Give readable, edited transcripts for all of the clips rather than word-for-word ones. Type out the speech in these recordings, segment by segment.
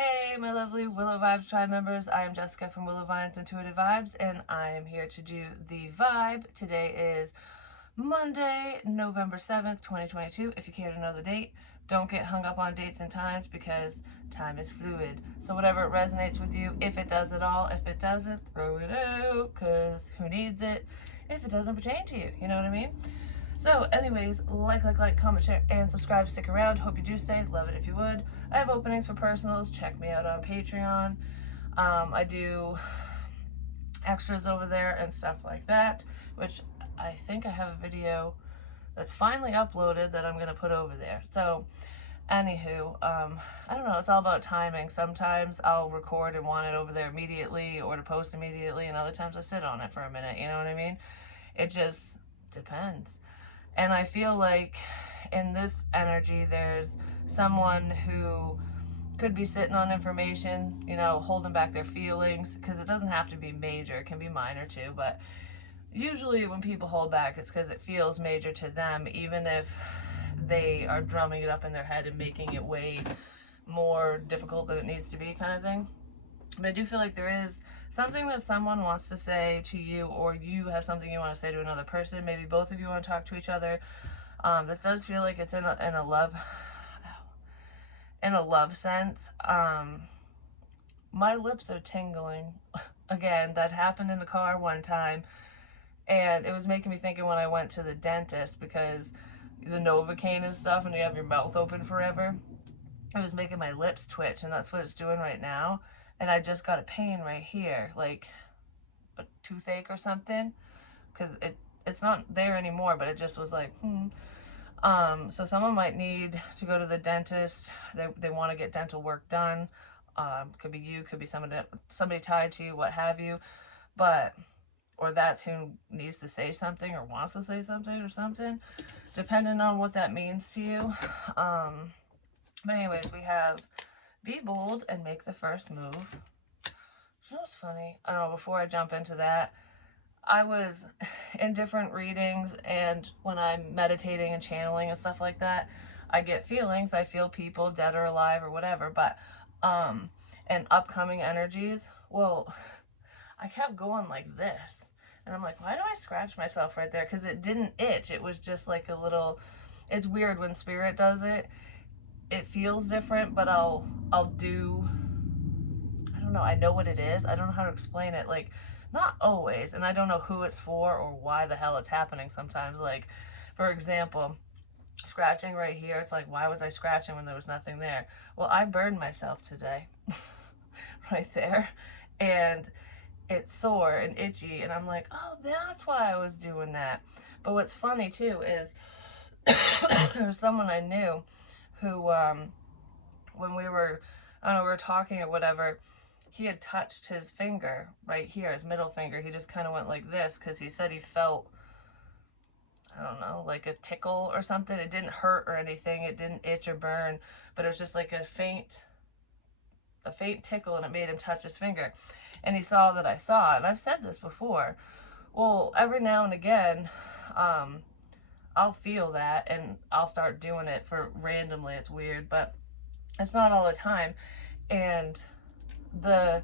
Hey, my lovely Willow Vibes tribe members. I am Jessica from Willow Vines Intuitive Vibes, and I am here to do the vibe. Today is Monday, November 7th, 2022. If you care to know the date, don't get hung up on dates and times because time is fluid. So whatever resonates with you, if it does at all, if it doesn't, throw it out, because who needs it if it doesn't pertain to you? You know what I mean? So anyways, like, comment, share, and subscribe. Stick around. Hope you do stay. Love it if you would. I have openings for personals. Check me out on Patreon. I do extras over there and stuff like that, which I think I have a video that's finally uploaded that I'm going to put over there. So anywho, I don't know, it's all about timing. Sometimes I'll record and want it over there immediately or to post immediately, and other times I sit on it for a minute, you know what I mean? It just depends. And I feel like in this energy, there's someone who could be sitting on information, you know, holding back their feelings, because it doesn't have to be major, it can be minor too, but usually when people hold back, it's because it feels major to them, even if they are drumming it up in their head and making it way more difficult than it needs to be, kind of thing. But I do feel like there is something that someone wants to say to you, or you have something you want to say to another person. Maybe both of you want to talk to each other. This does feel like it's in a love sense. My lips are tingling. Again, that happened in the car one time, and it was making me think of when I went to the dentist, because the Novocaine and stuff, and you have your mouth open forever. It was making my lips twitch, and that's what it's doing right now. And I just got a pain right here, like a toothache or something, because it's not there anymore, but it just was like, so someone might need to go to the dentist. They want to get dental work done. Could be you, could be somebody tied to you, what have you. But, or that's who needs to say something or wants to say something or something, depending on what that means to you. But anyways, we have be bold and make the first move. You know what's funny? I don't know, before I jump into that, I was in different readings, and when I'm meditating and channeling and stuff like that, I get feelings. I feel people, dead or alive or whatever, but, and upcoming energies. Well, I kept going like this, and I'm like, why do I scratch myself right there? Because it didn't itch. It was just like a little, it's weird when spirit does it. It feels different, but I'll do, I don't know, I know what it is. I don't know how to explain it. Like, not always, and I don't know who it's for or why the hell it's happening sometimes. Like, for example, scratching right here, it's like, why was I scratching when there was nothing there? Well, I burned myself today. Right there. And it's sore and itchy, and I'm like, oh, that's why I was doing that. But what's funny too is there was someone I knew who, when we were, I don't know, we were talking or whatever, he had touched his finger right here, his middle finger. He just kind of went like this because he said he felt, I don't know, like a tickle or something. It didn't hurt or anything. It didn't itch or burn, but it was just like a faint tickle, and it made him touch his finger. And he saw that I saw it. And I've said this before. Well, every now and again, I'll feel that and I'll start doing it for randomly. It's weird, but it's not all the time. And the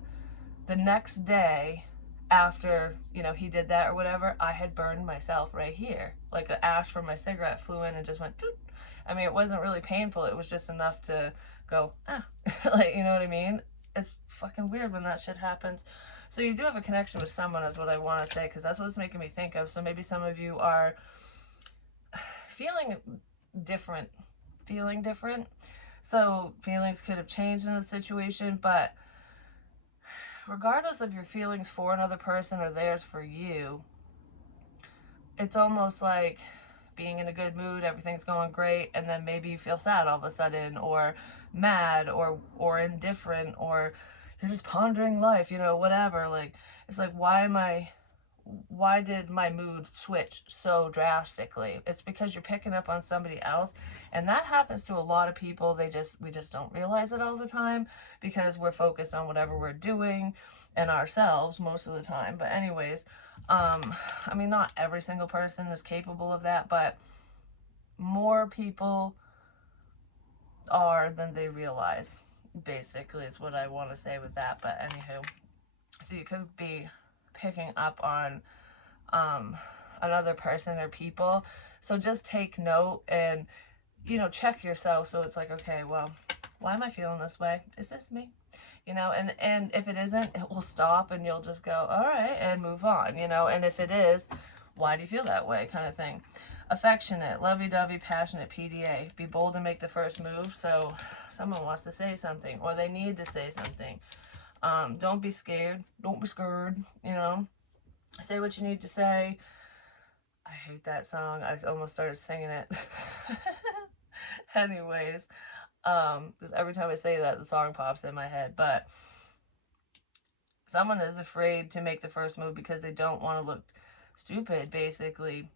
next day after, you know, he did that or whatever, I had burned myself right here. Like the ash from my cigarette flew in and just went doot. I mean, it wasn't really painful. It was just enough to go, like, you know what I mean? It's fucking weird when that shit happens. So you do have a connection with someone, is what I want to say, because that's what it's making me think of. So maybe some of you are feeling different. So feelings could have changed in the situation, but regardless of your feelings for another person or theirs for you, it's almost like being in a good mood, everything's going great, and then maybe you feel sad all of a sudden, or mad, or indifferent, or you're just pondering life, you know, whatever. Like, it's like, why did my mood switch so drastically? It's because you're picking up on somebody else, and that happens to a lot of people. We just don't realize it all the time because we're focused on whatever we're doing and ourselves most of the time. But anyways, I mean, not every single person is capable of that, but more people are than they realize. basically is what I want to say with that. But anywho, so you could be picking up on another person or people. So just take note and, check yourself. So it's like, okay, well, why am I feeling this way? Is this me? And if it isn't, it will stop and you'll just go, all right, and move on, and if it is, why do you feel that way, kind of thing. Affectionate, lovey-dovey, passionate, PDA. Be bold and make the first move. So someone wants to say something or they need to say something. Don't be scared. Don't be scared, Say what you need to say. I hate that song. I almost started singing it. Anyways, because every time I say that, the song pops in my head. But someone is afraid to make the first move because they don't want to look stupid, basically.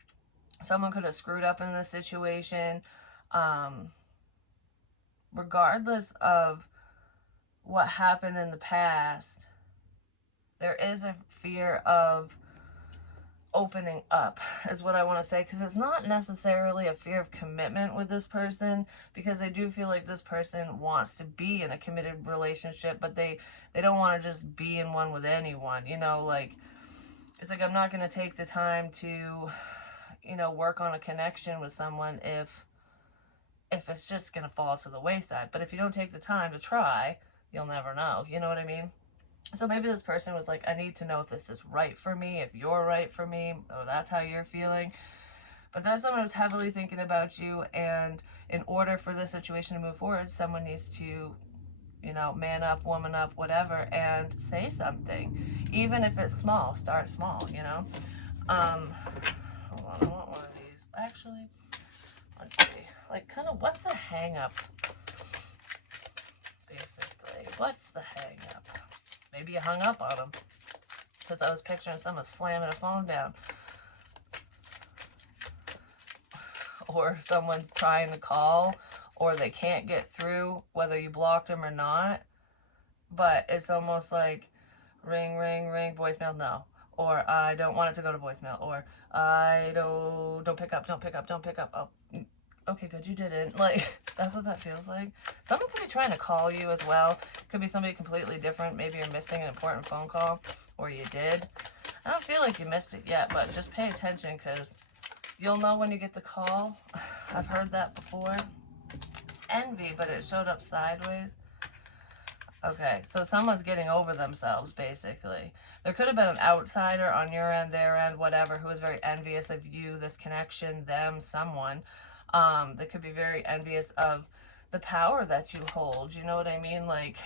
Someone could have screwed up in this situation. Regardless of what happened in the past, there is a fear of opening up, is what I want to say, because it's not necessarily a fear of commitment with this person, because they do feel like this person wants to be in a committed relationship, but they don't want to just be in one with anyone, like, it's like, I'm not going to take the time to, work on a connection with someone if it's just going to fall to the wayside. But if you don't take the time to try, you'll never know, you know what I mean? So maybe this person was like, I need to know if this is right for me, if you're right for me, or that's how you're feeling. But there's someone who's heavily thinking about you, and in order for this situation to move forward, someone needs to, man up, woman up, whatever, and say something. Even if it's small, start small, Hold on, I want one of these. Actually, let's see. Like, kind of, what's the hang up? Basically, what's the hang up? Maybe you hung up on them, because I was picturing someone slamming a phone down. Or someone's trying to call, or they can't get through, whether you blocked them or not. But it's almost like, ring, ring, ring, voicemail, no. Or I don't want it to go to voicemail. Or I don't pick up, don't pick up, don't pick up. Oh, okay, good, you didn't. Like, that's what that feels like. Someone could be trying to call you as well. Could be somebody completely different. Maybe you're missing an important phone call, or you did. I don't feel like you missed it yet, but just pay attention, because you'll know when you get the call. I've heard that before. Envy, but it showed up sideways. Okay, so someone's getting over themselves, basically. There could have been an outsider on your end, their end, whatever, who was very envious of you, this connection, them, someone. They could be very envious of the power that you hold, you know what I mean? Like,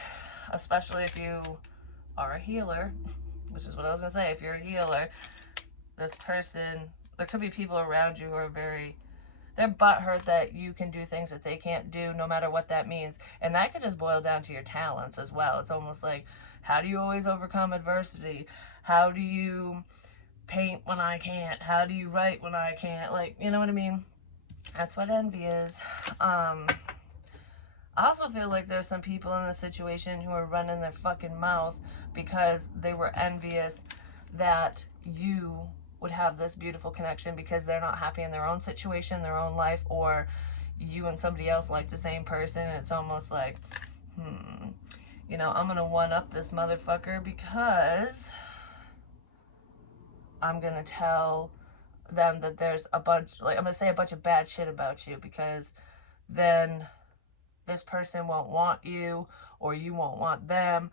especially if you are a healer, which is what I was going to say. If you're a healer, this person, there could be people around you who are they're butthurt that you can do things that they can't do, no matter what that means. And that could just boil down to your talents as well. It's almost like, how do you always overcome adversity? How do you paint when I can't? How do you write when I can't? Like, you know what I mean? That's what envy is. I also feel like there's some people in the situation who are running their fucking mouth because they were envious that you would have this beautiful connection, because they're not happy in their own situation, their own life, or you and somebody else like the same person, and it's almost like, I'm gonna one up this motherfucker because I'm gonna tell them that there's I'm gonna say a bunch of bad shit about you, because then this person won't want you, or you won't want them.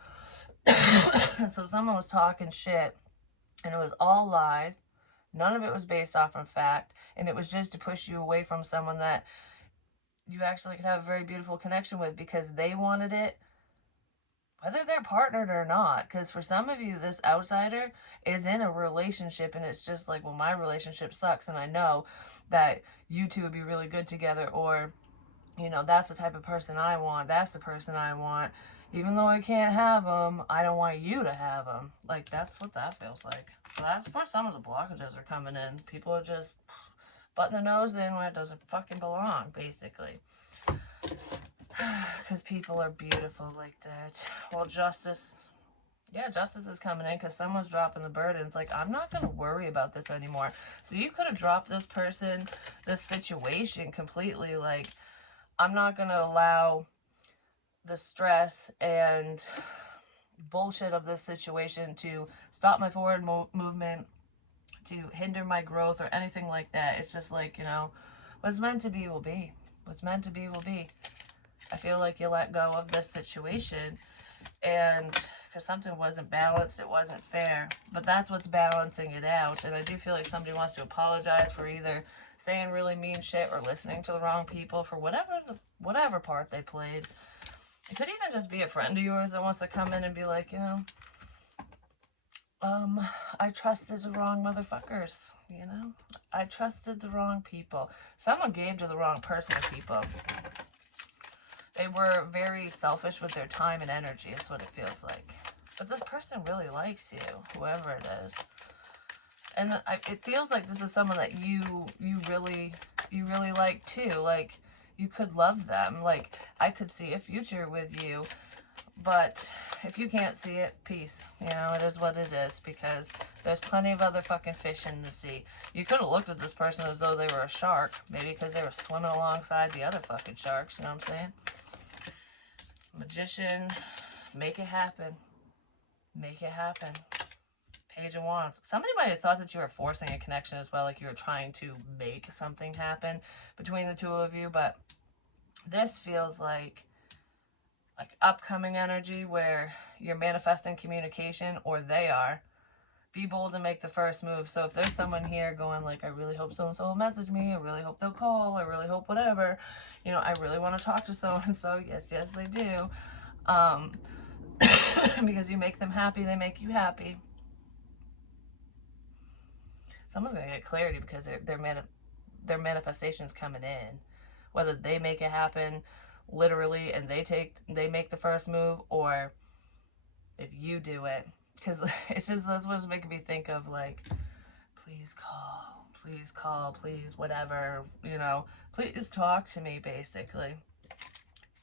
So someone was talking shit, and it was all lies. None of it was based off of fact, and it was just to push you away from someone that you actually could have a very beautiful connection with, because they wanted it, whether they're partnered or not. Because for some of you, this outsider is in a relationship, and it's just like, well, my relationship sucks, and I know that you two would be really good together, or, that's the type of person I want, that's the person I want. Even though I can't have them, I don't want you to have them. Like, that's what that feels like. So that's where some of the blockages are coming in. People are just butting their nose in where it doesn't fucking belong, basically. Because people are beautiful like that. Well, justice is coming in, because someone's dropping the burden. It's like, I'm not going to worry about this anymore. So you could have dropped this person, this situation completely. Like, I'm not going to allow the stress and bullshit of this situation to stop my forward movement, to hinder my growth or anything like that. It's just like, you know, what's meant to be will be. What's meant to be will be. I feel like you let go of this situation, and because something wasn't balanced, it wasn't fair. But that's what's balancing it out. And I do feel like somebody wants to apologize for either saying really mean shit or listening to the wrong people for whatever part they played. It could even just be a friend of yours that wants to come in and be like, you know, I trusted the wrong motherfuckers, you know? I trusted the wrong people. Someone gave to the wrong person or people. They were very selfish with their time and energy, is what it feels like. But this person really likes you, whoever it is. And it feels like this is someone that you really like too. Like, you could love them. Like, I could see a future with you. But if you can't see it, peace. You know, it is what it is, because there's plenty of other fucking fish in the sea. You could have looked at this person as though they were a shark. Maybe because they were swimming alongside the other fucking sharks. You know what I'm saying? Magician, make it happen. Make it happen. Page of Wands. Somebody might have thought that you were forcing a connection as well, like you were trying to make something happen between the two of you, but this feels like upcoming energy where you're manifesting communication, or they are. Be bold and make the first move. So if there's someone here going like, I really hope so-and-so will message me, I really hope they'll call, I really hope whatever, you know, I really want to talk to so-and-so, yes, they do. Because you make them happy, they make you happy. Someone's going to get clarity because their manifestation's coming in. Whether they make it happen literally and they make the first move, or if you do it. Because it's just, that's what's making me think of, like, please call, please whatever, you know, please talk to me, basically.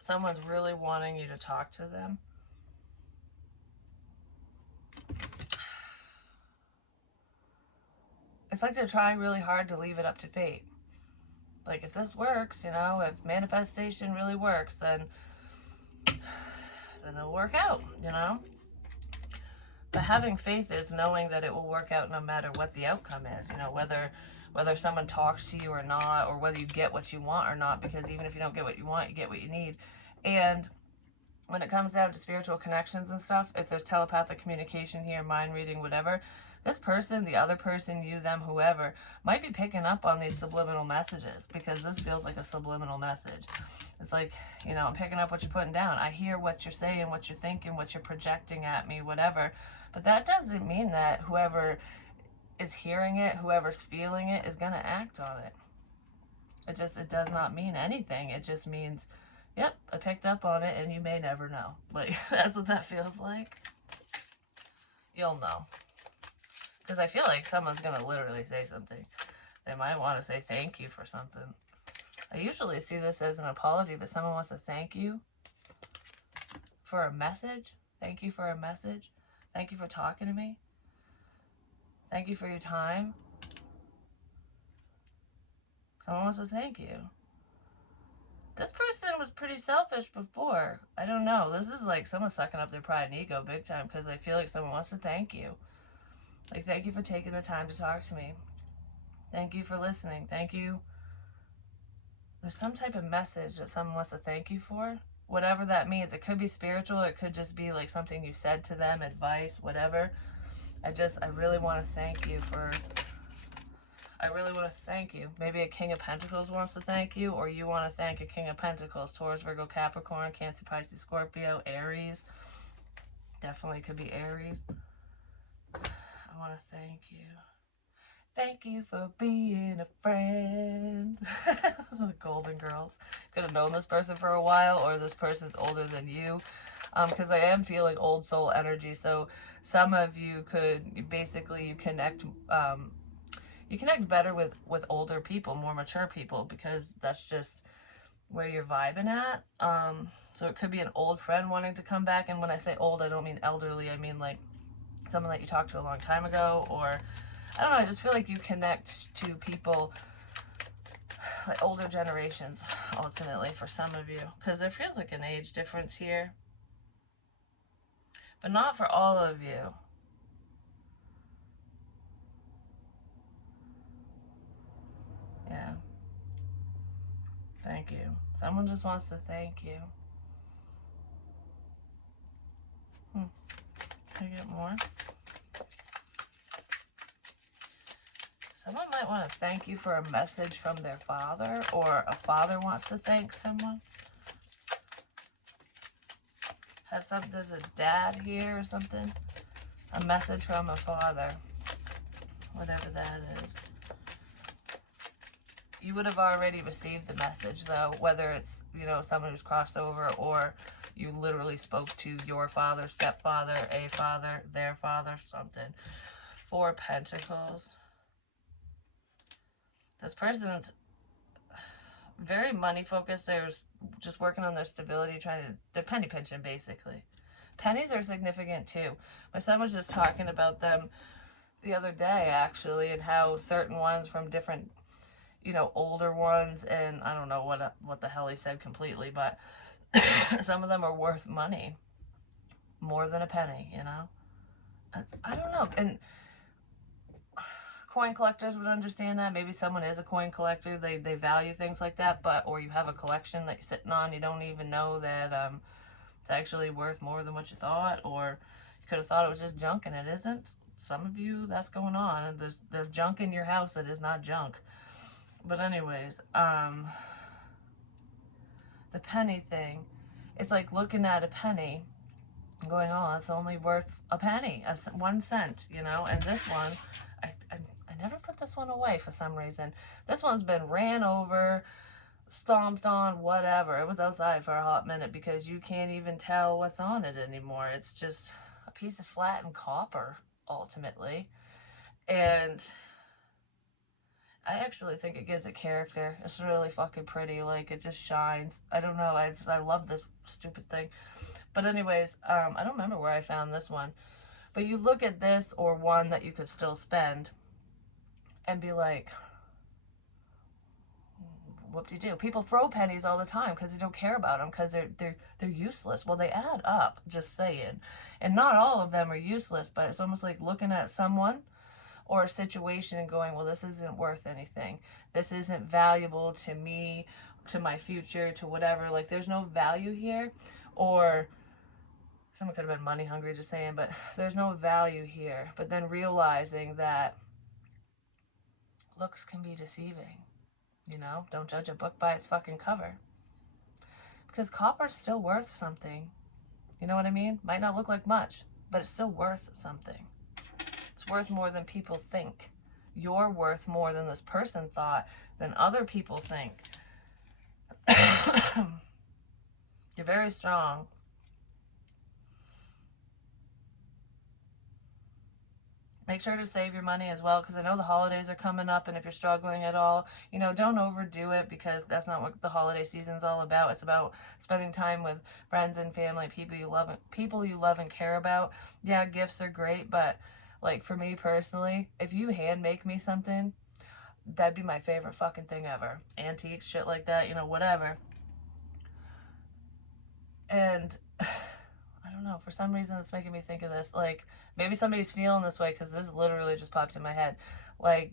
Someone's really wanting you to talk to them. It's like they're trying really hard to leave it up to fate. Like, if this works, you know, if manifestation really works, then it'll work out, you know? But having faith is knowing that it will work out no matter what the outcome is, you know, whether someone talks to you or not, or whether you get what you want or not, because even if you don't get what you want, you get what you need. And when it comes down to spiritual connections and stuff, if there's telepathic communication here, mind reading, whatever, this person, the other person, you, them, whoever, might be picking up on these subliminal messages, because this feels like a subliminal message. It's like, you know, I'm picking up what you're putting down. I hear what you're saying, what you're thinking, what you're projecting at me, whatever. But that doesn't mean that whoever is hearing it, whoever's feeling it, is going to act on it. It does not mean anything. It just means, yep, I picked up on it, and you may never know. Like, that's what that feels like. You'll know. Because I feel like someone's going to literally say something. They might want to say thank you for something. I usually see this as an apology, but someone wants to thank you for a message. Thank you for a message. Thank you for talking to me. Thank you for your time. Someone wants to thank you. This person was pretty selfish before. I don't know. This is like someone sucking up their pride and ego big time, because I feel like someone wants to thank you. Like, thank you for taking the time to talk to me. Thank you for listening. Thank you. There's some type of message that someone wants to thank you for. Whatever that means. It could be spiritual. It could just be like something you said to them, advice, whatever. I really want to thank you for... I really want to thank you. Maybe a King of Pentacles wants to thank you, or you want to thank a King of Pentacles. Taurus, Virgo, Capricorn, Cancer, Pisces, Scorpio, Aries. Definitely could be Aries. I want to thank you. Thank you for being a friend. The Golden Girls. Could have known this person for a while, or this person's older than you. Because I am feeling old soul energy. So some of you could, basically, you connect better with older people, more mature people, because that's just where you're vibing at. So it could be an old friend wanting to come back. And when I say old, I don't mean elderly. I mean like someone that you talked to a long time ago, or I don't know, I just feel like you connect to people like older generations, ultimately, for some of you, because there feels like an age difference here, but not for all of you. Yeah. Thank you. Someone just wants to thank you. Can I get more? Someone might want to thank you for a message from their father, or a father wants to thank someone. There's a dad here or something. A message from a father. Whatever that is. You would have already received the message, though, whether it's, someone who's crossed over, or you literally spoke to your father, stepfather, a father, their father, something. 4 Pentacles. This person's very money focused. They're just working on their stability, they're penny pinching, basically. Pennies are significant too. My son was just talking about them the other day, actually, and how certain ones from different, older ones, and I don't know what the hell he said completely, but some of them are worth money. More than a penny, I don't know. And coin collectors would understand that. Maybe someone is a coin collector. They value things like that, or you have a collection that you're sitting on. You don't even know that it's actually worth more than what you thought, or you could have thought it was just junk and it isn't. Some of you, that's going on, and there's junk in your house that is not junk. But anyways, the penny thing, it's like looking at a penny and going, oh, it's only worth a penny, 1 cent, and this one, I never put this one away for some reason. This one's been ran over, stomped on, whatever. It was outside for a hot minute because you can't even tell what's on it anymore. It's just a piece of flattened copper, ultimately. And I actually think it gives it character. It's really fucking pretty. Like, it just shines. I don't know. I love this stupid thing. But anyways, I don't remember where I found this one. But you look at this, or one that you could still spend, and be like, whoop-de-doo. People throw pennies all the time because they don't care about them, because they're useless. Well, they add up, just saying. And not all of them are useless, but it's almost like looking at someone or a situation and going, well, this isn't worth anything. This isn't valuable to me, to my future, to whatever. Like, there's no value here. Or someone could have been money hungry, just saying, but there's no value here. But then realizing that looks can be deceiving. Don't judge a book by its fucking cover. Because copper's still worth something. You know what I mean? Might not look like much, but it's still worth something. It's worth more than people think. You're worth more than this person thought, than other people think. You're very strong. Make sure to save your money as well, because I know the holidays are coming up, and if you're struggling at all, don't overdo it, because that's not what the holiday season's all about. It's about spending time with friends and family, people you love and care about. Yeah, gifts are great, but like for me personally, if you hand make me something, that'd be my favorite fucking thing ever. Antiques, shit like that, whatever. And I don't know, for some reason it's making me think of this. Like, maybe somebody's feeling this way, because this literally just popped in my head. Like,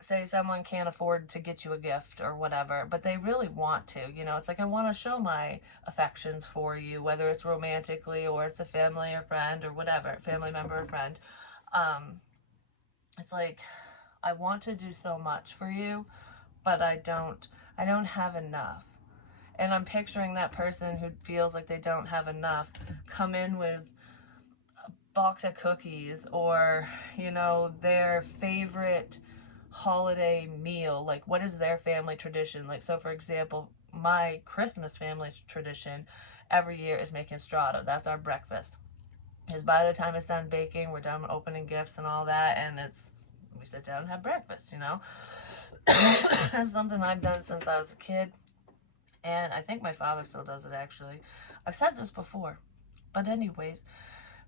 say someone can't afford to get you a gift or whatever, but they really want to. It's like, I want to show my affections for you, whether it's romantically or it's a family or friend or whatever, family member or friend. It's like, I want to do so much for you, but I don't have enough. And I'm picturing that person who feels like they don't have enough come in with a box of cookies, or, their favorite holiday meal. Like, what is their family tradition? Like, so for example, my Christmas family tradition every year is making strata. That's our breakfast. Because by the time it's done baking, we're done opening gifts and all that, and we sit down and have breakfast, It's something I've done since I was a kid. And I think my father still does it, actually. I've said this before. But anyways,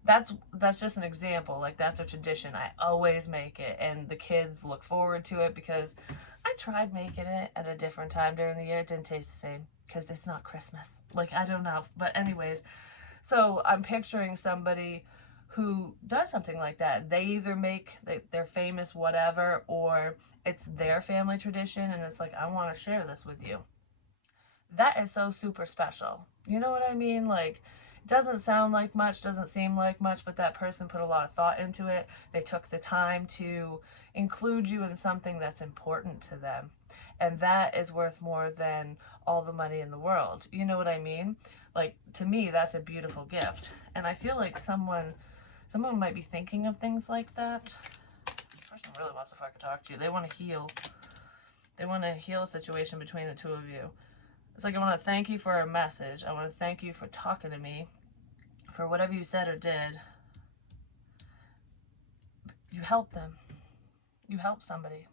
that's just an example. Like, that's a tradition. I always make it. And the kids look forward to it, because I tried making it at a different time during the year. It didn't taste the same because it's not Christmas. Like, I don't know. But anyways, so I'm picturing somebody who does something like that. They either make, they're famous, whatever, or it's their family tradition, and it's like, I want to share this with you. That is so super special. You know what I mean? Like, it doesn't sound like much, doesn't seem like much, but that person put a lot of thought into it. They took the time to include you in something that's important to them. And that is worth more than all the money in the world. You know what I mean? Like, to me, that's a beautiful gift. And I feel like someone might be thinking of things like that. This person really wants to fucking talk to you. They want to heal. They want to heal a situation between the two of you. It's like, I want to thank you for a message. I want to thank you for talking to me, for whatever you said or did. You helped them. You helped somebody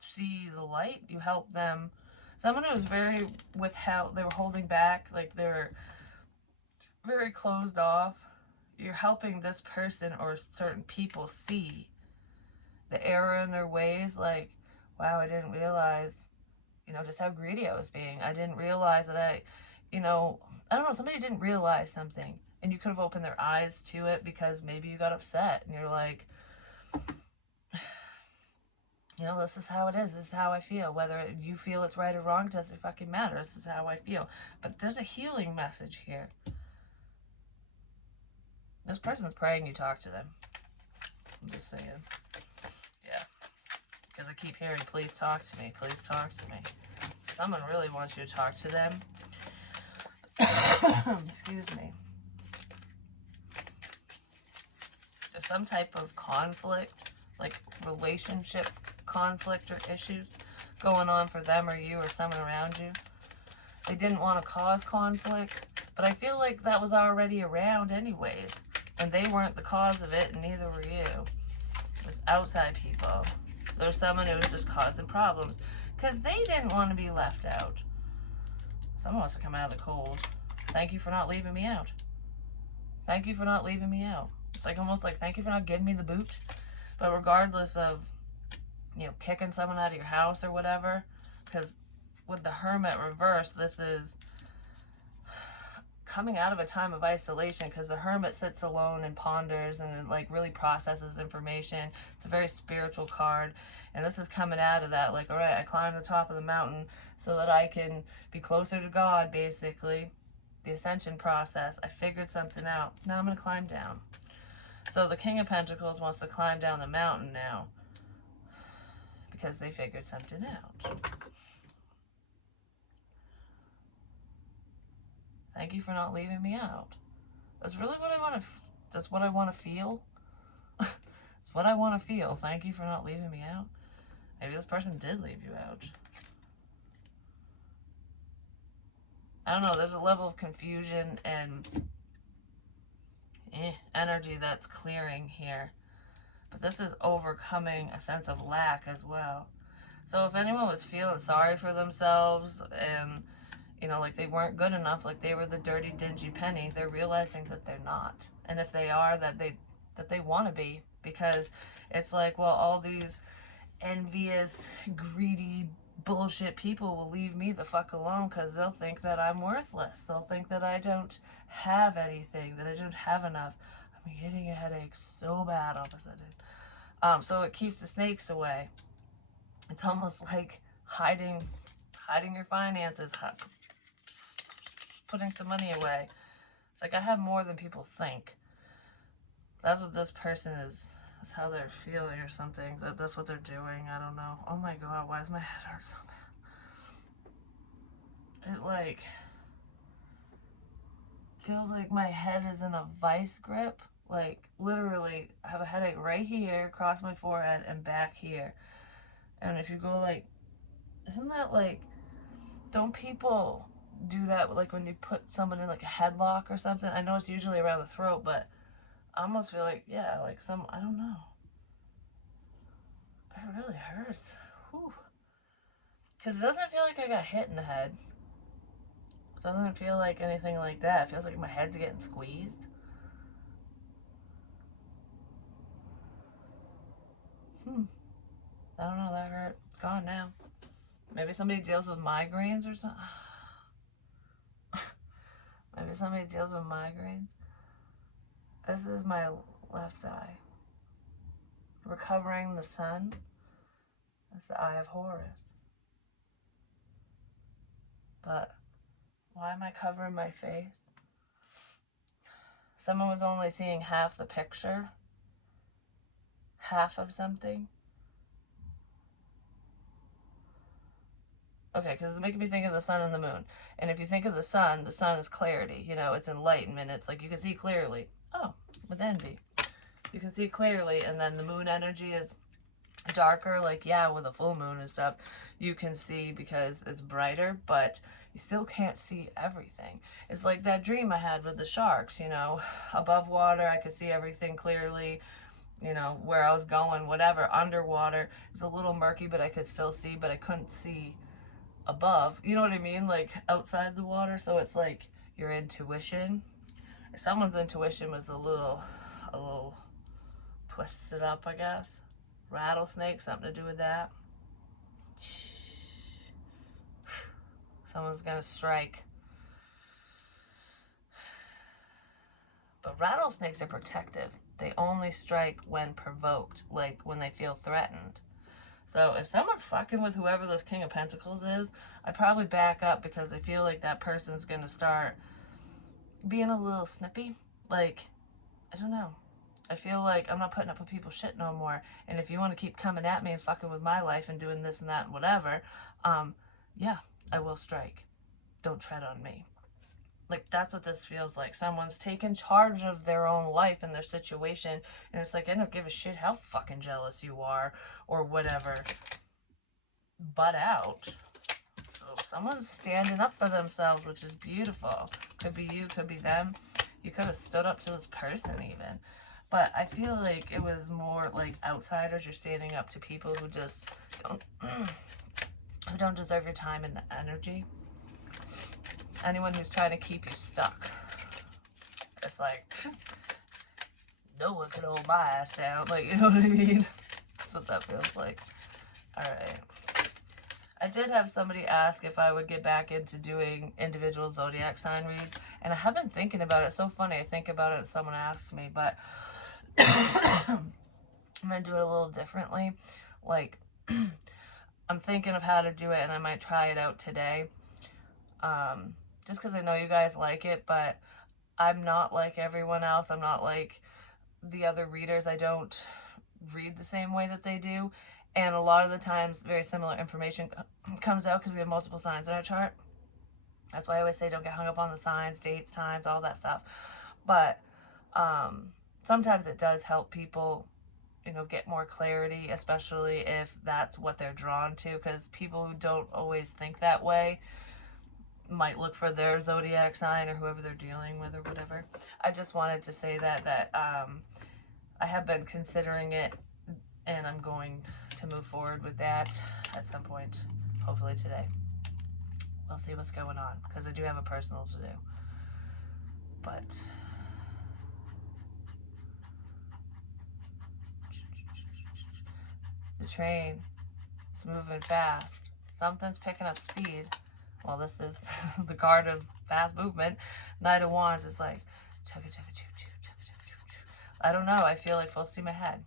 see the light. You helped them. Someone who was very withheld, they were holding back, like they were very closed off. You're helping this person or certain people see the error in their ways. Like, wow, I didn't realize, just how greedy I was being. I didn't realize that I don't know, somebody didn't realize something, and you could have opened their eyes to it because maybe you got upset and you're like, this is how it is. This is how I feel. Whether you feel it's right or wrong doesn't fucking matter. This is how I feel. But there's a healing message here. This person's praying you talk to them. I'm just saying. Yeah. Because I keep hearing, please talk to me. Please talk to me. So someone really wants you to talk to them. Excuse me. There's some type of conflict, like relationship conflict or issues going on for them or you or someone around you. They didn't want to cause conflict, but I feel like that was already around anyways, and they weren't the cause of it, and neither were you. It was outside people. There's someone who was just causing problems because they didn't want to be left out. Someone wants to come out of the cold. Thank you for not leaving me out. Thank you for not leaving me out. It's like almost like, thank you for not giving me the boot. But regardless of, kicking someone out of your house or whatever, because with the Hermit reverse, this is coming out of a time of isolation, because the Hermit sits alone and ponders and like really processes information. It's a very spiritual card, and this is coming out of that, like, all right, I climbed the top of the mountain so that I can be closer to God, basically. The ascension process. I figured something out. Now I'm going to climb down. So the King of Pentacles wants to climb down the mountain now because they figured something out. Thank you for not leaving me out. That's really what I want to. That's what I want to feel. It's what I want to feel. Thank you for not leaving me out. Maybe this person did leave you out. I don't know. There's a level of confusion and energy that's clearing here. But this is overcoming a sense of lack as well. So if anyone was feeling sorry for themselves and, like they weren't good enough, like they were the dirty, dingy penny, they're realizing that they're not. And if they are, that they want to be. Because it's like, well, all these envious, greedy, bullshit people will leave me the fuck alone because they'll think that I'm worthless. They'll think that I don't have anything, that I don't have enough. I'm getting a headache so bad all of a sudden. So it keeps the snakes away. It's almost like hiding your finances, putting some money away. It's like, I have more than people think. That's what this person is. That's how they're feeling or something. That's what they're doing. I don't know. Oh my god, why does my head hurt so bad? It like feels like my head is in a vice grip. Like literally, I have a headache right here, across my forehead, and back here. And if you go like, isn't that like, don't people do that like when you put someone in like a headlock or something? I know it's usually around the throat, but I almost feel like, yeah, like I don't know. It really hurts. Whew. Because it doesn't feel like I got hit in the head. It doesn't feel like anything like that. It feels like my head's getting squeezed. I don't know, that hurt. It's gone now. Maybe somebody deals with migraines or something. Maybe somebody deals with migraines. This is my left eye. Recovering the sun. That's the eye of Horus. But why am I covering my face? Someone was only seeing half the picture. Half of something. Okay, because it's making me think of the sun and the moon. And if you think of the sun is clarity. You know, it's enlightenment. It's like you can see clearly. Oh, with envy. You can see clearly, and then the moon energy is darker. Like, yeah, with a full moon and stuff, you can see because it's brighter, but you still can't see everything. It's like that dream I had with the sharks, you know. Above water, I could see everything clearly. You know, where I was going, whatever. Underwater, it's a little murky, but I could still see, but I couldn't see above, you know what I mean, like outside the water. So it's like your intuition, someone's intuition was a little twisted up, I guess. Rattlesnake, something to do with that. Someone's gonna strike. But rattlesnakes are protective. They only strike when provoked, like when they feel threatened. So if someone's fucking with whoever this King of Pentacles is, I probably back up because I feel like that person's going to start being a little snippy. Like, I don't know. I feel like I'm not putting up with people's shit no more. And if you want to keep coming at me and fucking with my life and doing this and that and whatever, yeah, I will strike. Don't tread on me. Like, that's what this feels like. Someone's taken charge of their own life and their situation, and it's like, I don't give a shit how fucking jealous you are or whatever. Butt out. So someone's standing up for themselves, which is beautiful. Could be you, could be them. You could have stood up to this person even. But I feel like it was more like outsiders. You're standing up to people who just don't deserve your time and energy. Anyone who's trying to keep you stuck. It's like, no one can hold my ass down. Like, you know what I mean? That's what that feels like. Alright. I did have somebody ask if I would get back into doing individual zodiac sign reads. And I have been thinking about it. It's so funny. I think about it and someone asks me. But I'm going to do it a little differently. Like, I'm thinking of how to do it. And I might try it out today. Just because I know you guys like it, but I'm not like everyone else. I'm not like the other readers. I don't read the same way that they do. And a lot of the times, very similar information comes out because we have multiple signs in our chart. That's why I always say don't get hung up on the signs, dates, times, all that stuff. But sometimes it does help people, you know, get more clarity, especially if that's what they're drawn to. Because people who don't always think that way might look for their zodiac sign or whoever they're dealing with or whatever. I just wanted to say that I have been considering it, and I'm going to move forward with that at some point, hopefully today. We'll see what's going on, because I do have a personal to do. But the train is moving fast. Something's picking up speed. Well, this is the card of fast movement. Knight of Wands is like, chugga, chugga, choo, choo, chugga, chugga, choo, choo. I don't know. I feel like full steam ahead.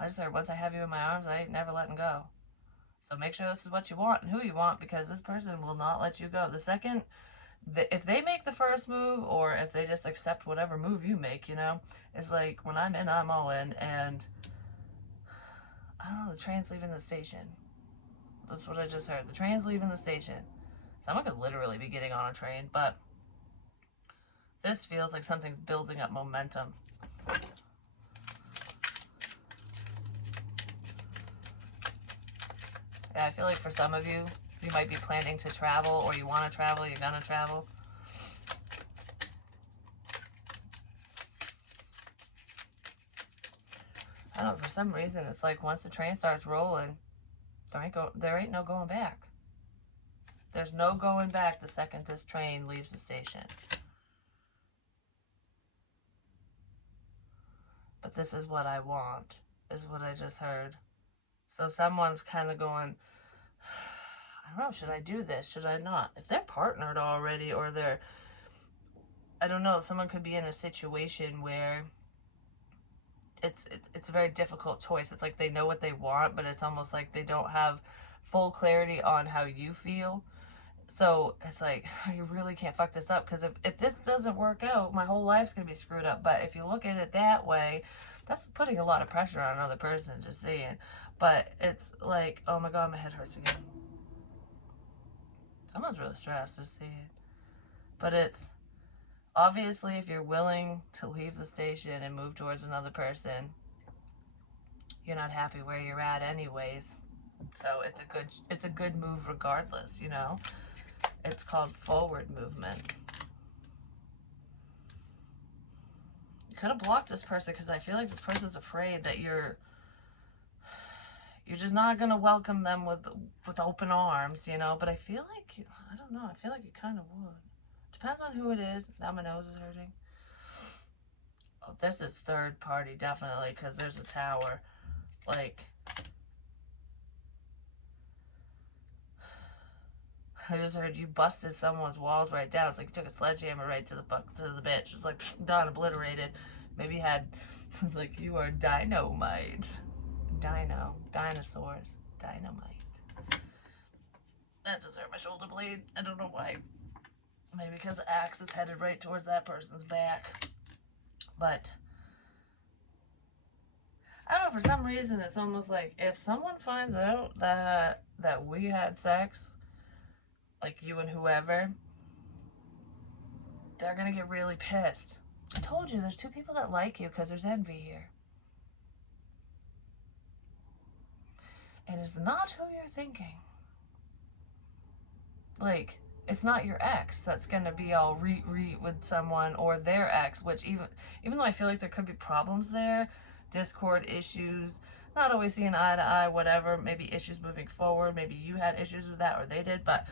I just heard, once I have you in my arms, I ain't never letting go. So make sure this is what you want and who you want, because this person will not let you go. The second, if they make the first move, or if they just accept whatever move you make, you know, it's like, when I'm in, I'm all in, and I don't know, the train's leaving the station. That's what I just heard. The train's leaving the station. Someone could literally be getting on a train, but this feels like something's building up momentum. Yeah, I feel like for some of you, you might be planning to travel, or you want to travel, you're going to travel. I don't know, for some reason, it's like once the train starts rolling, there ain't no going back. There's no going back the second this train leaves the station. But this is what I want. is what I just heard. So someone's kind of going, I don't know, should I do this? Should I not? If they're partnered already, or they're, I don't know, someone could be in a situation where it's a very difficult choice. It's like they know what they want, but it's almost like they don't have full clarity on how you feel. So it's like, you really can't fuck this up, because if this doesn't work out, my whole life's going to be screwed up. But if you look at it that way, that's putting a lot of pressure on another person, just saying. But it's like, oh my God, my head hurts again. Someone's really stressed, just saying. But it's, obviously, if you're willing to leave the station and move towards another person, you're not happy where you're at anyways. So it's a good move regardless, you know? It's called forward movement. You could have blocked this person, because I feel like this person's afraid that you're just not gonna welcome them with open arms, you know? But I feel like I don't know. I feel like you kind of would. Depends on who it is. Now my nose is hurting. Oh, this is third party, definitely, because there's a tower. Like, I just heard you busted someone's walls right down. It's like you took a sledgehammer right to the bitch. It's like, done, obliterated. Maybe you had, it's like, you are dynamite. Dinosaurs, dynamite. That just hurt my shoulder blade. I don't know why. Maybe because the axe is headed right towards that person's back. But I don't know, for some reason it's almost like if someone finds out that we had sex, like you and whoever, they're gonna get really pissed. I told you, there's two people that like you because there's envy here. And it's not who you're thinking. Like, it's not your ex that's gonna be all re with someone, or their ex, which even though I feel like there could be problems there, discord issues, not always seeing eye to eye, whatever, maybe issues moving forward, maybe you had issues with that or they did, but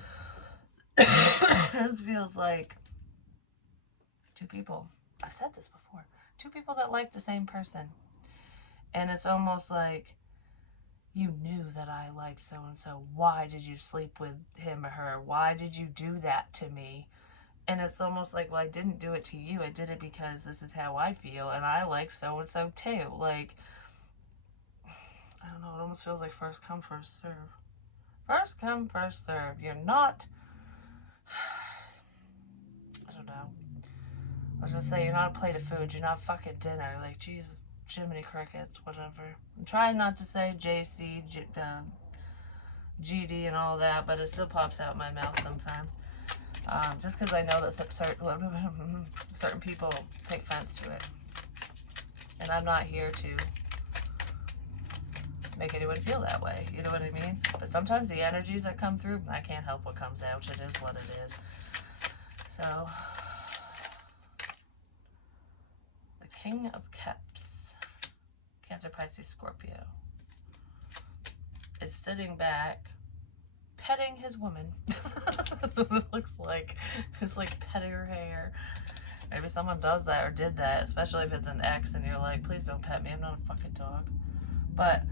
this feels like two people, I've said this before, two people that like the same person. And it's almost like, you knew that I liked so and so. Why did you sleep with him or her? Why did you do that to me? And it's almost like, well, I didn't do it to you. I did it because this is how I feel, and I like so and so too. Like, I don't know. It almost feels like first come, first serve. First come, first serve. You're not. I don't know. I was just saying, you're not a plate of food. You're not fucking dinner. Like, Jesus, Jiminy Crickets, whatever. I'm trying not to say JC, GD, and all that, but it still pops out my mouth sometimes. Just because I know that certain people take offense to it. And I'm not here to make anyone feel that way. You know what I mean? But sometimes the energies that come through, I can't help what comes out. It is what it is. So, the King of Cups, Cancer, Pisces, Scorpio, is sitting back, petting his woman. That's what it looks like. It's like petting her hair. Maybe someone does that or did that, especially if it's an ex and you're like, please don't pet me, I'm not a fucking dog. But,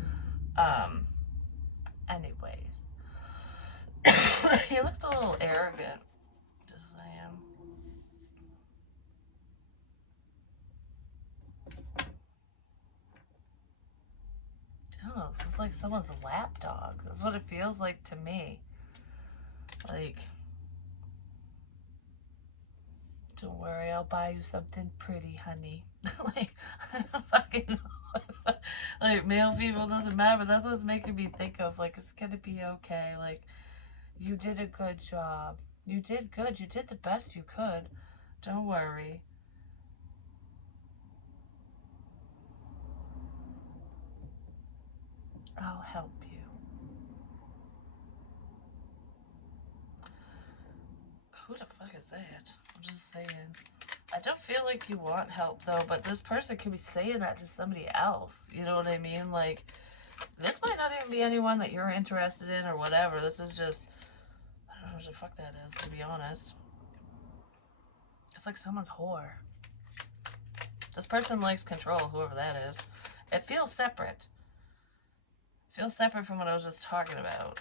anyways. He looks a little arrogant. Just saying. I don't know, it's like someone's lapdog. That's what it feels like to me. Like, don't worry, I'll buy you something pretty, honey. Like, I don't fucking know. Like, male, female, doesn't matter, but that's what's making me think of. Like, it's gonna be okay. Like, you did a good job. You did good. You did the best you could. Don't worry. I'll help you. Who the fuck is that? I'm just saying. I don't feel like you want help, though, but this person could be saying that to somebody else. You know what I mean? Like, this might not even be anyone that you're interested in or whatever. This is just, I don't know what the fuck that is, to be honest. It's like someone's whore. This person likes control, whoever that is. It feels separate. Feels separate from what I was just talking about.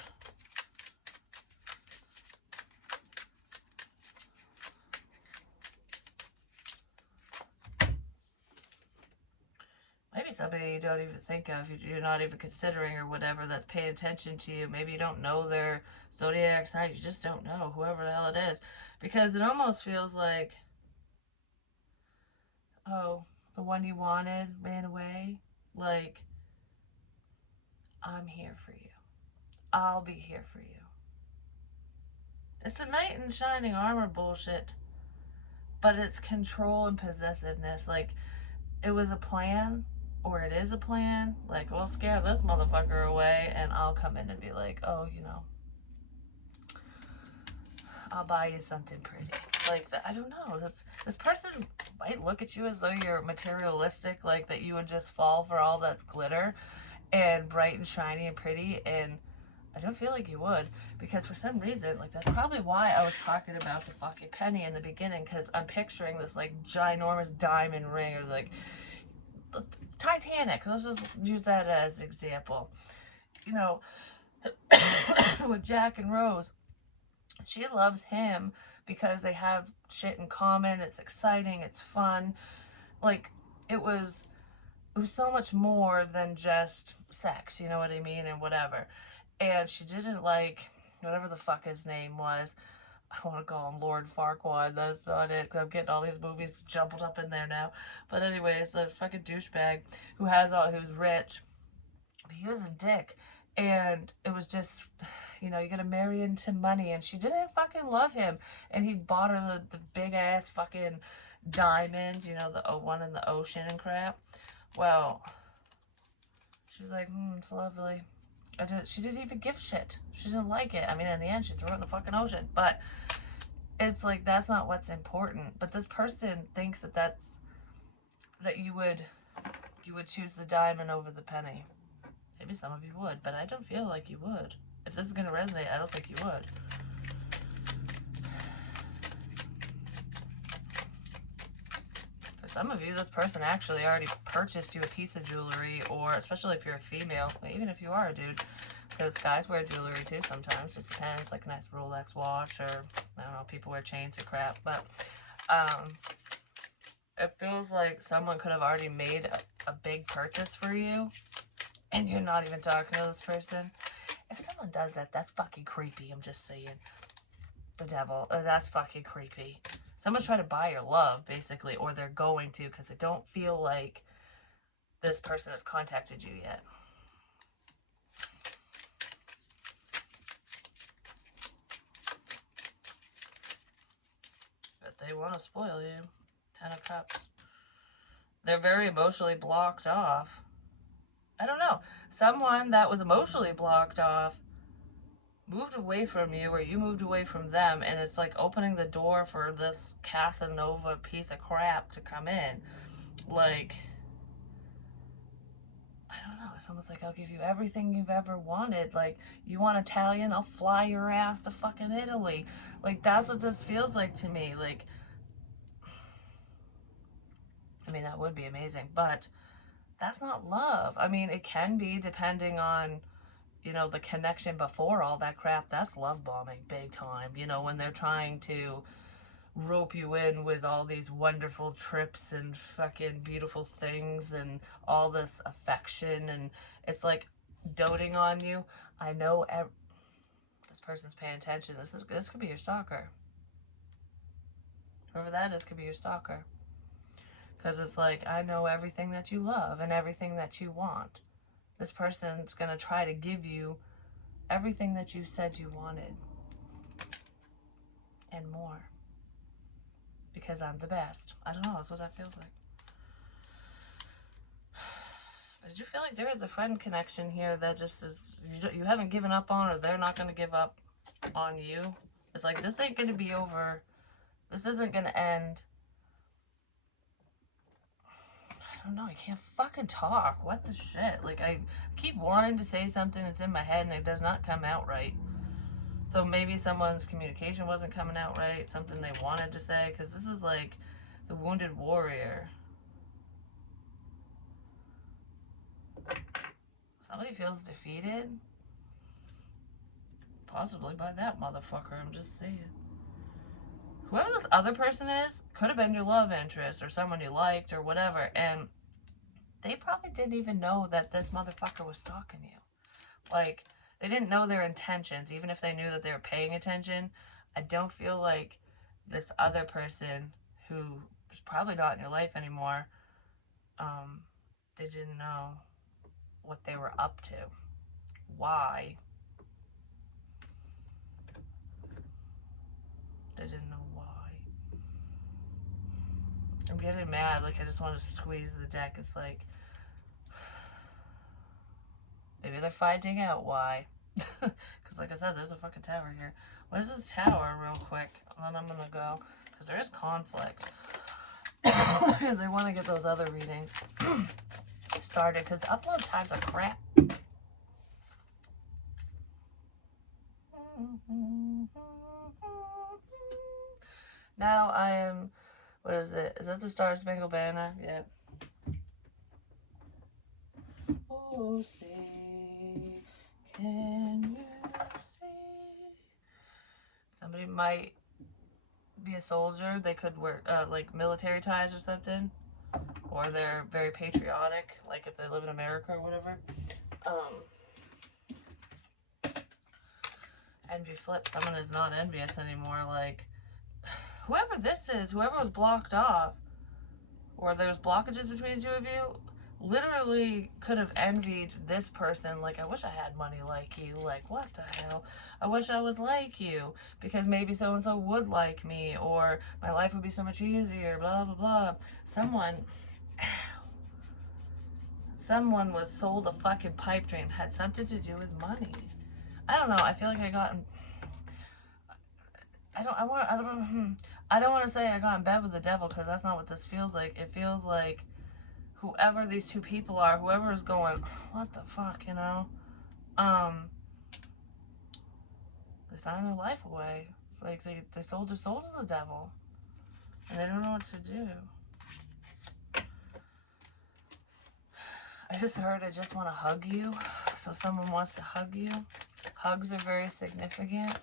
Maybe somebody you don't even think of, you're not even considering or whatever, that's paying attention to you. Maybe you don't know their zodiac sign. You just don't know, whoever the hell it is. Because it almost feels like, oh, the one you wanted ran away. Like, I'm here for you. I'll be here for you. It's a knight in shining armor bullshit. But it's control and possessiveness. Like, it was a plan, or it is a plan. Like, we'll scare this motherfucker away, and I'll come in and be like, oh, you know, I'll buy you something pretty. Like, I don't know. This person might look at you as though you're materialistic, like that you would just fall for all that glitter and bright and shiny and pretty, and I don't feel like you would, because for some reason, like, that's probably why I was talking about the fucking penny in the beginning, because I'm picturing this, like, ginormous diamond ring, or, like, the Titanic. Let's just use that as an example. You know, with Jack and Rose, she loves him because they have shit in common. It's exciting. It's fun. Like, it was so much more than just sex, you know what I mean, and whatever. And she didn't like whatever the fuck his name was. I want to call him Lord Farquaad. That's not it, because I'm getting all these movies jumbled up in there now. But anyways, the fucking douchebag who's rich, but he was a dick. And it was just, you know, you gotta marry into money. And she didn't fucking love him. And he bought her the big ass fucking diamonds, you know, the one in the ocean and crap. Well, she's like, it's lovely. She didn't even give shit. She didn't like it. I mean, in the end, she threw it in the fucking ocean. But it's like, that's not what's important. But this person thinks that you would choose the diamond over the penny. Maybe some of you would, but I don't feel like you would. If this is going to resonate, I don't think you would. For some of you, this person actually already purchased you a piece of jewelry, or especially if you're a female, even if you are a dude, because guys wear jewelry too sometimes. Just depends, like a nice Rolex watch, or I don't know, people wear chains and crap. But it feels like someone could have already made a big purchase for you, and you're not even talking to this person. If someone does that, that's fucking creepy. I'm just saying. The devil. That's fucking creepy. Someone's trying to buy your love, basically, or they're going to, because they don't feel like this person has contacted you yet. But they want to spoil you. 10 of Cups. They're very emotionally blocked off. I don't know. Someone that was emotionally blocked off moved away from you, or you moved away from them, and it's like opening the door for this Casanova piece of crap to come in. Like, I don't know. It's almost like, I'll give you everything you've ever wanted. Like, you want Italian? I'll fly your ass to fucking Italy. Like, that's what this feels like to me. Like, I mean, that would be amazing, but that's not love. I mean, it can be, depending on, you know, the connection before all that crap. That's love bombing big time, you know, when they're trying to rope you in with all these wonderful trips and fucking beautiful things and all this affection, and it's like doting on you. I know this person's paying attention. This could be your stalker. Whoever that is could be your stalker. Because it's like, I know everything that you love and everything that you want. This person's going to try to give you everything that you said you wanted. And more. Because I'm the best. I don't know, that's what that feels like. Did you feel like there is a friend connection here that just is, you haven't given up on, or they're not going to give up on you? It's like, this ain't going to be over. This isn't going to end. I don't know, I can't fucking talk. What the shit? Like, I keep wanting to say something that's in my head and it does not come out right. So maybe someone's communication wasn't coming out right, something they wanted to say, because this is like the wounded warrior. Somebody feels defeated. Possibly by that motherfucker, I'm just saying. Whoever this other person is could have been your love interest or someone you liked or whatever, and they probably didn't even know that this motherfucker was stalking you. Like, they didn't know their intentions, even if they knew that they were paying attention. I don't feel like this other person, who is probably not in your life anymore, they didn't know what they were up to. Why? They didn't know why. I'm getting mad. Like, I just want to squeeze the deck. It's like, maybe they're finding out why. Because, like I said, there's a fucking tower here. What is this tower, real quick? And then I'm going to go. Because there is conflict. Because I want to get those other readings started. Because upload times are crap. Now I am... What is it? Is that the Star Spangled Banner? Yep. Oh, see, can you see? Somebody might be a soldier. They could wear like military ties or something, or they're very patriotic, like if they live in America or whatever. Envy flip. Someone is not envious anymore. Like, whoever this is, whoever was blocked off, or there's blockages between the two of you, literally could have envied this person. Like, I wish I had money like you. Like, what the hell? I wish I was like you, because maybe so-and-so would like me, or my life would be so much easier, blah, blah, blah. Someone was sold a fucking pipe dream, had something to do with money. I don't know. I feel like I got in... I don't want to say I got in bed with the devil, because that's not what this feels like. It feels like whoever these two people are, whoever is going, what the fuck, you know? They signed their life away. It's like they sold their soul to the devil. And they don't know what to do. I just heard I just want to hug you. So someone wants to hug you. Hugs are very significant.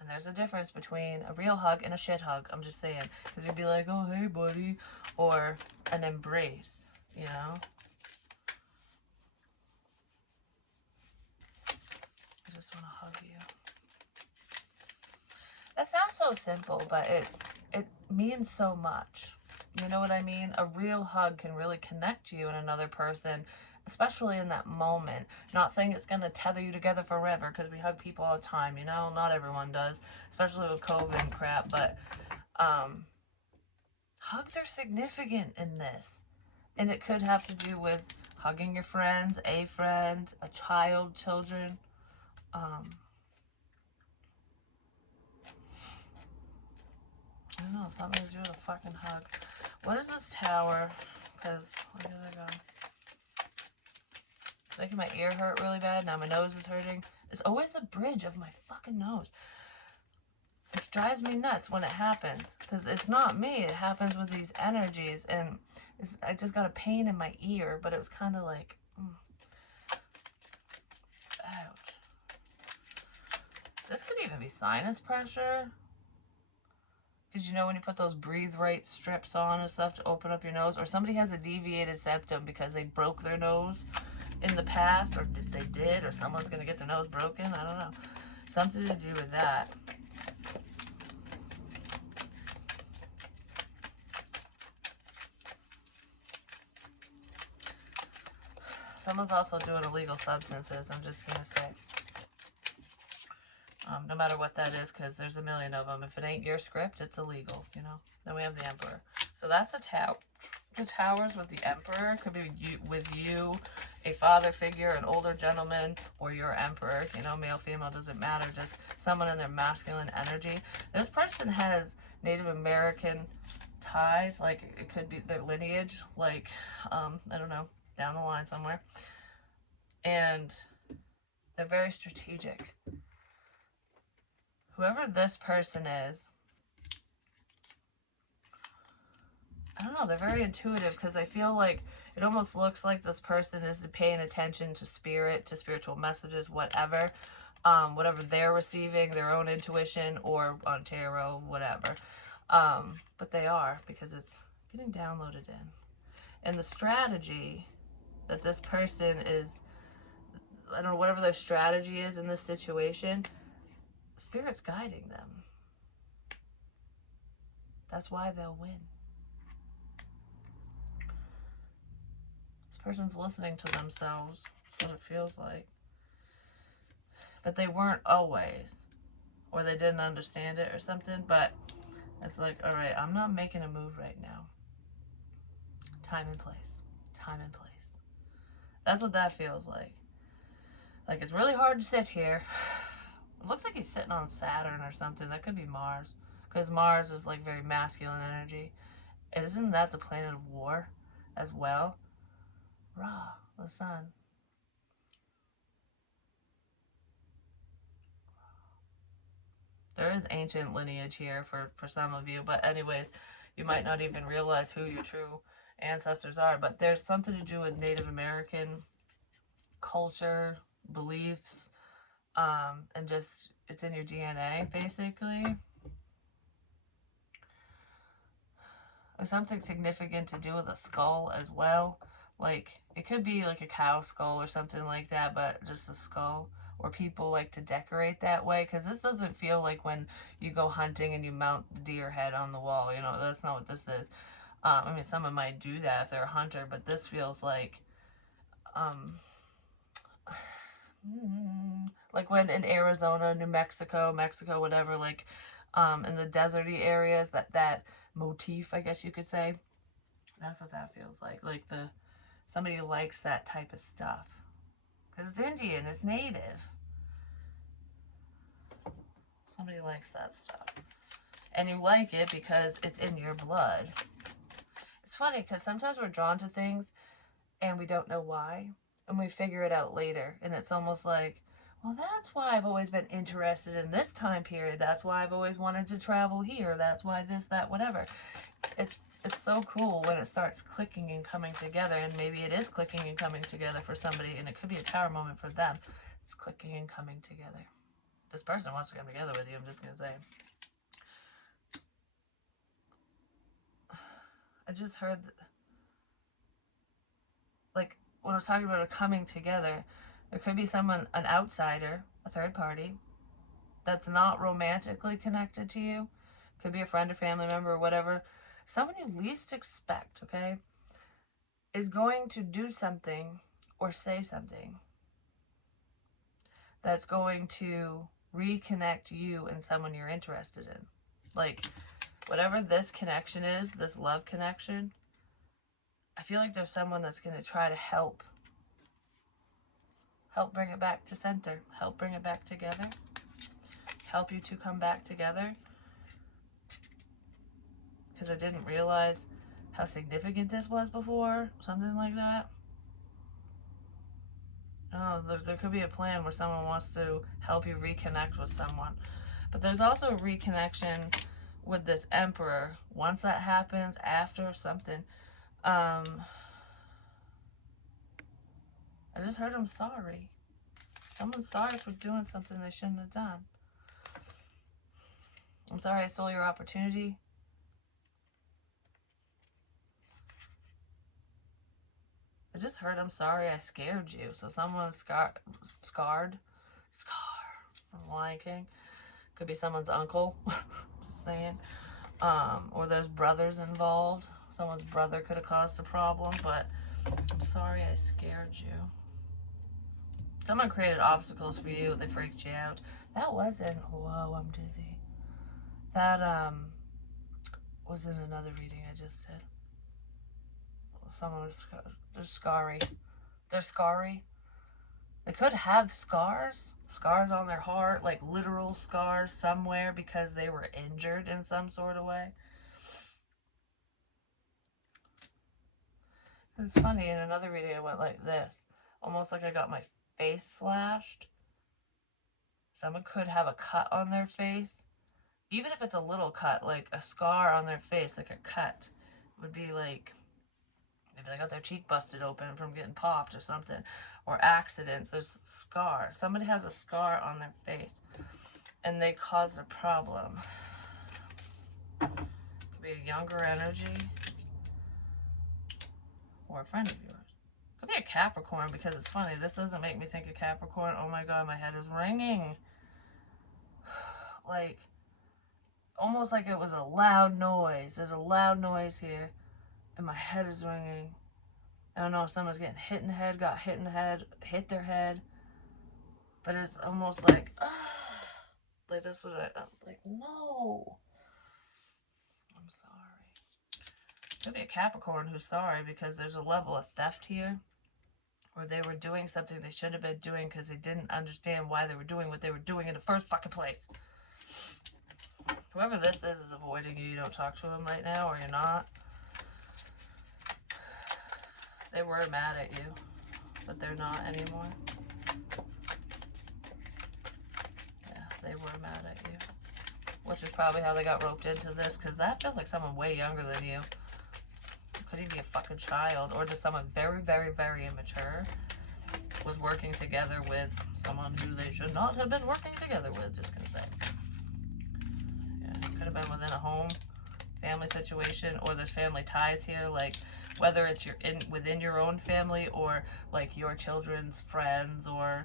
And there's a difference between a real hug and a shit hug. I'm just saying. Because you'd be like, oh, hey, buddy. Or an embrace, you know? I just want to hug you. That sounds so simple, but it means so much. You know what I mean? A real hug can really connect you and another person, especially in that moment. Not saying it's going to tether you together forever, because we hug people all the time, you know? Not everyone does, especially with COVID and crap, but hugs are significant in this. And it could have to do with hugging your friends, a friend, a child, children. I don't know, something to do with a fucking hug. What is this tower? Because, where did I go? It's making my ear hurt really bad. Now my nose is hurting. It's always the bridge of my fucking nose. It drives me nuts when it happens. Because it's not me. It happens with these energies. And I just got a pain in my ear. But it was kind of like... Ouch. This could even be sinus pressure. Because you know when you put those breathe right strips on and stuff to open up your nose, or somebody has a deviated septum because they broke their nose in the past, or they did, or someone's going to get their nose broken, I don't know. Something to do with that. Someone's also doing illegal substances, I'm just going to say. No matter what that is, because there's a million of them. If it ain't your script, it's illegal, you know? Then we have the Emperor. So that's the tower. The towers with the Emperor could be with you, a father figure, an older gentleman, or your Emperor. You know, male, female, doesn't matter. Just someone in their masculine energy. This person has Native American ties. Like, it could be their lineage. Like, I don't know, down the line somewhere. And they're very strategic. Whoever this person is, I don't know, they're very intuitive because I feel like it almost looks like this person is paying attention to spirit, to spiritual messages, whatever. Whatever they're receiving, their own intuition or on tarot, whatever. But they are, because it's getting downloaded in. And the strategy that this person is, I don't know, whatever their strategy is in this situation, Spirit's guiding them. That's why they'll win. This person's listening to themselves. That's what it feels like. But they weren't always. Or they didn't understand it or something. But it's like, all right, I'm not making a move right now. Time and place. Time and place. That's what that feels like. Like, it's really hard to sit here. It looks like he's sitting on Saturn or something. That could be Mars. Because Mars is like very masculine energy. And isn't that the planet of war as well? Ra, the sun. There is ancient lineage here for some of you. But anyways, you might not even realize who your true ancestors are. But there's something to do with Native American culture, beliefs, and just it's in your DNA basically. There's something significant to do with a skull as well. Like it could be like a cow skull or something like that, but just a skull. Or people like to decorate that way, because this doesn't feel like when you go hunting and you mount the deer head on the wall. You know, that's not what this is. I mean, someone might do that if they're a hunter, but this feels um, like when in Arizona, New Mexico, Mexico, whatever, like in the deserty areas, that motif, I guess you could say. That's what that feels like. Like somebody likes that type of stuff because it's Indian, it's native. Somebody likes that stuff, and you like it because it's in your blood. It's funny because sometimes we're drawn to things and we don't know why, and we figure it out later, and it's almost like, well, that's why I've always been interested in this time period. That's why I've always wanted to travel here. That's why this, that, whatever. It's so cool when it starts clicking and coming together, and maybe it is clicking and coming together for somebody, and it could be a tower moment for them. It's clicking and coming together. This person wants to come together with you, I'm just gonna say. I just heard, like, when we're talking about a coming together, there could be someone, an outsider, a third party, that's not romantically connected to you. Could be a friend or family member or whatever. Someone you least expect, okay, is going to do something or say something that's going to reconnect you and someone you're interested in. Like, whatever this connection is, this love connection, I feel like there's someone that's going to try to help bring it back to center, help bring it back together, help you to come back together. Because I didn't realize how significant this was before, something like that. Oh, there could be a plan where someone wants to help you reconnect with someone. But there's also a reconnection with this emperor. Once that happens, after something, I just heard I'm sorry. Someone's sorry for doing something they shouldn't have done. I'm sorry I stole your opportunity. I just heard I'm sorry I scared you. So someone scarred from Lion King. Could be someone's uncle. Just saying. Or there's brothers involved. Someone's brother could have caused a problem, but I'm sorry I scared you. Someone created obstacles for you. They freaked you out. That wasn't. Whoa, I'm dizzy. That was in another reading I just did. Someone was. They're scarry. They're scarry. They could have scars on their heart, like literal scars somewhere because they were injured in some sort of way. It's funny, in another reading I went like this, almost like I got my face slashed. Someone could have a cut on their face, even if it's a little cut, like a scar on their face, like a cut. would be like, maybe they got their cheek busted open from getting popped or something. Or accidents. There's scars. Somebody has a scar on their face and they caused a problem. Could be a younger energy or a friend of yours. Could be a Capricorn, because it's funny. This doesn't make me think of Capricorn. Oh my god, my head is ringing. Like, almost like it was a loud noise. There's a loud noise here, and my head is ringing. I don't know if someone's getting hit in the head, got hit in the head, hit their head. But it's almost like, like that's what I'm like, no. I'm sorry. Could be a Capricorn who's sorry because there's a level of theft here, or they were doing something they should have been doing because they didn't understand why they were doing what they were doing in the first fucking place. Whoever this is avoiding you. You don't talk to them right now, or you're not. They were mad at you, but they're not anymore. Yeah, they were mad at you. Which is probably how they got roped into this, because that feels like someone way younger than you. Could even be a fucking child, or just someone very, very, very immature was working together with someone who they should not have been working together with, just gonna say. Yeah, could have been within a home, family situation, or there's family ties here, like whether it's within your own family, or like your children's friends, or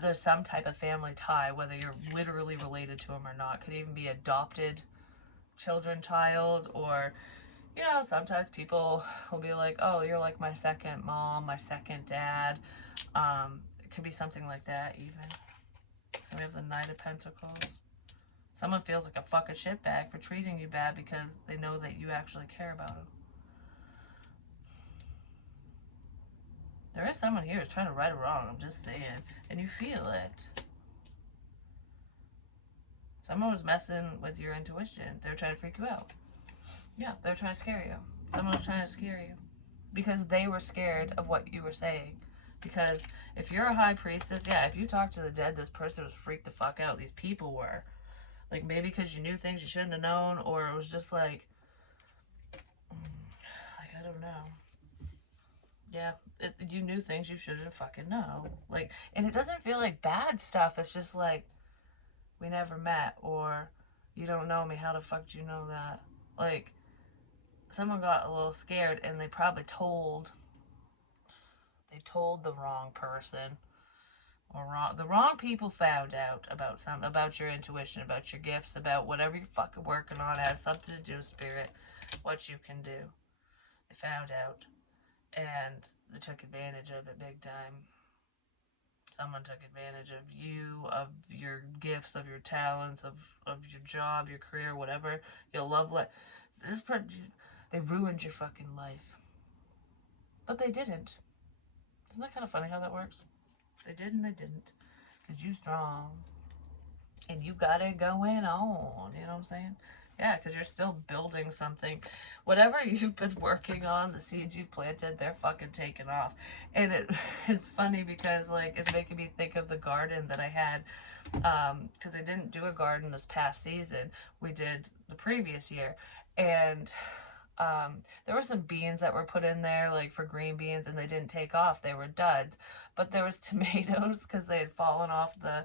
there's some type of family tie, whether you're literally related to them or not. Could even be adopted children, child, or, you know, sometimes people will be like, oh, you're like my second mom, my second dad. It could be something like that even. So we have the Knight of Pentacles. Someone feels like a fucking shitbag for treating you bad because they know that you actually care about them. There is someone here who's trying to right a wrong, I'm just saying. And you feel it. Someone was messing with your intuition. They were trying to freak you out. Yeah, they were trying to scare you. Someone was trying to scare you. Because they were scared of what you were saying. Because if you're a high priestess, yeah, if you talk to the dead, this person was freaked the fuck out. These people were. Like, maybe because you knew things you shouldn't have known, or it was just like, I don't know. Yeah, you knew things you shouldn't fucking know. Like, and it doesn't feel like bad stuff. It's just like, we never met, or you don't know me. How the fuck do you know that? Like, someone got a little scared, and they probably told the wrong person, or the wrong people found out about your intuition, about your gifts, about whatever you're fucking working on. It has something to do with spirit, what you can do. They found out. And they took advantage of it big time. Someone took advantage of you, of your gifts, of your talents, of your job, your career, whatever. Your love life. They ruined your fucking life. But they didn't. Isn't that kind of funny how that works? They did and they didn't. Because you're strong. And you got it going on. You know what I'm saying? Yeah, because you're still building something. Whatever you've been working on, the seeds you've planted, they're fucking taking off. And it's funny because, like, it's making me think of the garden that I had. Because I didn't do a garden this past season. We did the previous year. And there were some beans that were put in there, like for green beans, and they didn't take off. They were duds. But there was tomatoes because they had fallen off the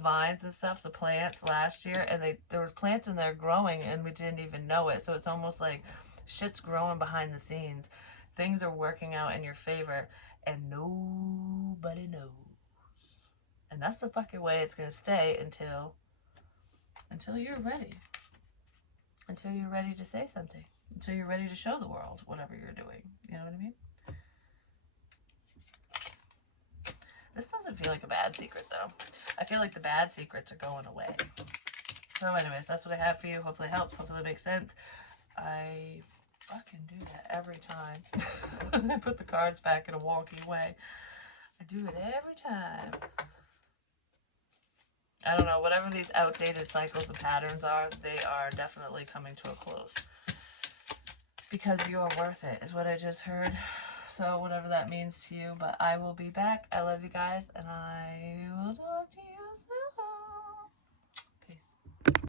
vines and stuff, the plants last year, and there was plants in there growing, and we didn't even know it. So it's almost like shit's growing behind the scenes. Things are working out in your favor, and nobody knows. And that's the fucking way it's gonna stay until you're ready. Until you're ready to say something. Until you're ready to show the world whatever you're doing. You know what I mean? This doesn't feel like a bad secret, though. I feel like the bad secrets are going away. So anyways, that's what I have for you. Hopefully it helps. Hopefully it makes sense. I fucking do that every time. I put the cards back in a wonky way. I do it every time. I don't know. Whatever these outdated cycles and patterns are, they are definitely coming to a close. Because you are worth it, is what I just heard. So whatever that means to you, but I will be back. I love you guys, and I will talk to you